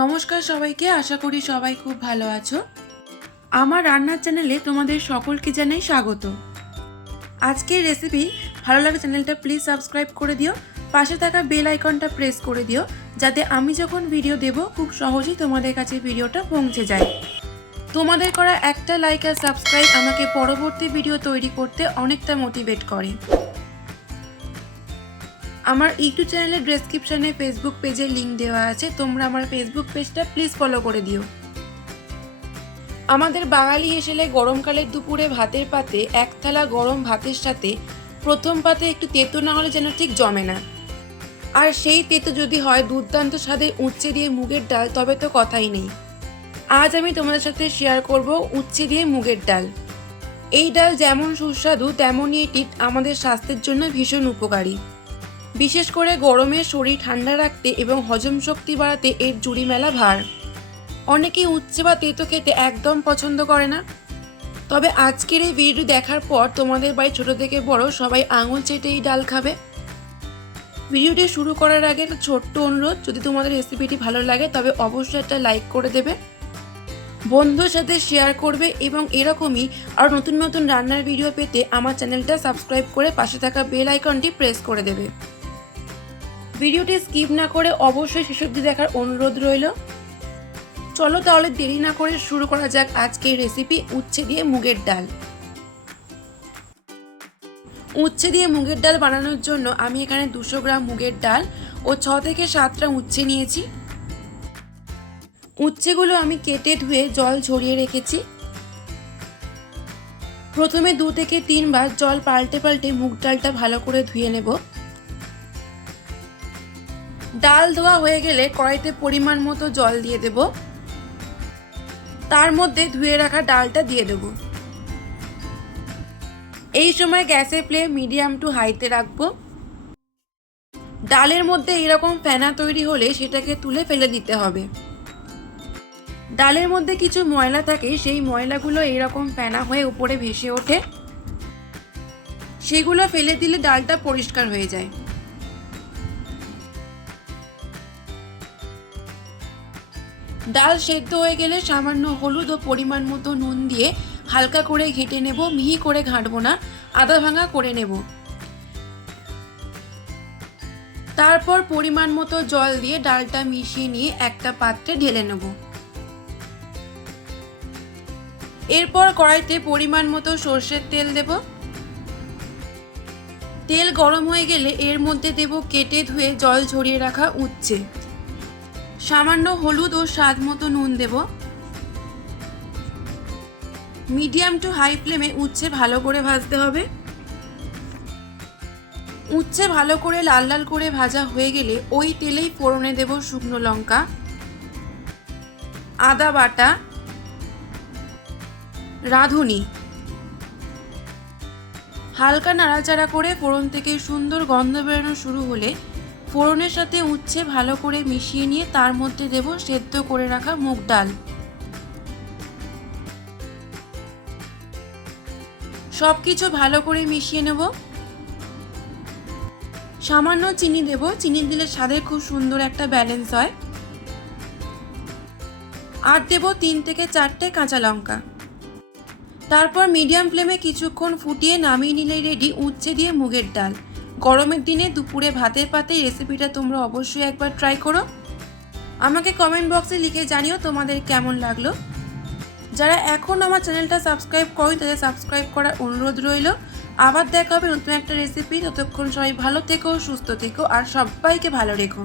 নমস্কার সবাইকে, আশা করি সবাই খুব ভালো আছো। আমার রান্নার চ্যানেলে তোমাদের সকলকে জানাই স্বাগত। আজকের রেসিপি ভালো লাগে চ্যানেলটা প্লিজ সাবস্ক্রাইব করে দিও, পাশে থাকা বেল আইকনটা প্রেস করে দিও, যাতে আমি যখন ভিডিও দেব খুব সহজেই তোমাদের কাছে ভিডিওটা পৌঁছে যায়। তোমাদের করা একটা লাইক আর সাবস্ক্রাইব আমাকে পরবর্তী ভিডিও তৈরি করতে অনেকটা মোটিভেট করে। আমার ইউটিউব চ্যানেলের ডেসক্রিপশনে ফেসবুক পেজের লিঙ্ক দেওয়া আছে, তোমরা আমার ফেসবুক পেজটা প্লিজ ফলো করে দিও। আমাদের বাঙালি হেসেলে গরমকালের দুপুরে ভাতের পাতে এক থালা গরম ভাতের সাথে প্রথম পাতে একটু তেতো না হলে যেন ঠিক জমে না। আর সেই তেতো যদি হয় দুর্দান্ত স্বাদের উচ্ছে দিয়ে মুগের ডাল, তবে তো কথাই নেই। আজ আমি তোমাদের সাথে শেয়ার করব উচ্ছে দিয়ে মুগের ডাল। এই ডাল যেমন সুস্বাদু তেমনই এটি আমাদের স্বাস্থ্যের জন্য ভীষণ উপকারী। বিশেষ করে গরমে শরীর ঠান্ডা রাখতে এবং হজম শক্তি বাড়াতে এর জুড়ি মেলা ভার। অনেকেই উচ্ছে বা তেতো খেতে একদম পছন্দ করে না, তবে আজকের এই ভিডিও দেখার পর তোমাদের বাড়ি ছোট থেকে বড় সবাই আঙুল চেটে এই ডাল খাবে। ভিডিওটি শুরু করার আগে একটা ছোট্ট অনুরোধ, যদি তোমাদের রেসিপিটি ভালো লাগে তবে অবশ্যই একটা লাইক করে দেবে, বন্ধুর সাথে শেয়ার করবে এবং এরকমই আর নতুন নতুন রান্নার ভিডিও পেতে আমার চ্যানেলটা সাবস্ক্রাইব করে পাশে থাকা বেল আইকনটি প্রেস করে দেবে। ভিডিওটি স্কিপ না করে অবশ্যই শেষ অবধি দেখার অনুরোধ রইল। চলো তাহলে দেরি না করে শুরু করা যাক আজকের রেসিপি উচ্ছে দিয়ে মুগের ডাল। উচ্ছে দিয়ে মুগের ডাল বানানোর জন্য আমি এখানে 200 গ্রাম মুগের ডাল ও 6 থেকে 7টা উচ্ছে নিয়েছি। উচ্ছেগুলো আমি কেটে ধুয়ে জল ঝরিয়ে রেখেছি। প্রথমে 2 থেকে 3 বার জল পাল্টে পাল্টে মুগ ডালটা ভালো করে ধুয়ে নেব। ডাল ধোয়া হয়ে গেলে কড়াইতে পরিমাণ মতো জল দিয়ে দেব, তার মধ্যে ধুয়ে রাখা ডালটা দিয়ে দেব। এই সময় গ্যাসের ফ্লেম মিডিয়াম টু হাইতে রাখবো। ডালের মধ্যে এরকম ফেনা তৈরি হলে সেটাকে তুলে ফেলে দিতে হবে। ডালের মধ্যে কিছু ময়লা থাকে, সেই ময়লাগুলো এরকম ফেনা হয়ে উপরে ভেসে ওঠে, সেগুলো ফেলে দিলে ডালটা পরিষ্কার হয়ে যায়। ডাল সেদ্ধ হয়ে গেলে সামান্য হলুদ ও পরিমাণ মতো নুন দিয়ে হালকা করে ঘেঁটে নেব, মিহি করে ঘাঁটবো না, আধা ভাঙা করে নেব। তারপর পরিমাণ মতো জল দিয়ে ডালটা মিশিয়ে নিয়ে একটা পাত্রে ঢেলে নেব। এরপর কড়াইতে পরিমাণ মতো সর্ষের তেল দেব। তেল গরম হয়ে গেলে এর মধ্যে দেব কেটে ধুয়ে জল ঝরিয়ে রাখা উচ্ছে, সামান্য হলুদ ও স্বাদ মতো নুন দেব। মিডিয়াম টু হাই ফ্লেমে উচ্ছে ভালো করে ভাজতে হবে। উচ্ছে ভালো করে লাল লাল করে ভাজা হয়ে গেলে ওই তেলেই ফোড়নে দেব শুকনো লঙ্কা, আদা বাটা, রাঁধুনি। হালকা নাড়াচাড়া করে ফোড়ন থেকে সুন্দর গন্ধ বেরোনো শুরু হলে ফোড়নের সাথে উচ্ছে ভালো করে মিশিয়ে নিয়ে তার মধ্যে দেব সেদ্ধ করে রাখা মুগ ডাল। সবকিছু ভালো করে মিশিয়ে নেব। সামান্য চিনি দেব, চিনি দিলে স্বাদের খুব সুন্দর একটা ব্যালেন্স হয়। আর দেব 3 থেকে 4টে কাঁচা লঙ্কা। তারপর মিডিয়াম ফ্লেমে কিছুক্ষণ ফুটিয়ে নামিয়ে নিলেই রেডি উচ্ছে দিয়ে মুগের ডাল। গরমের দিনে দুপুরে ভাতের পাতে রেসিপিটা তোমরা অবশ্যই একবার ট্রাই করো। আমাকে কমেন্ট বক্সে লিখে জানিও তোমাদের কেমন লাগলো। যারা এখন আমার চ্যানেলটা সাবস্ক্রাইব করো তাদের সাবস্ক্রাইব করার অনুরোধ রইল। আবার দেখা হবে নতুন একটা রেসিপি। ততক্ষণ সবাই ভালো থেকো, সুস্থ থেকো আর সবাইকে ভালো রেখো।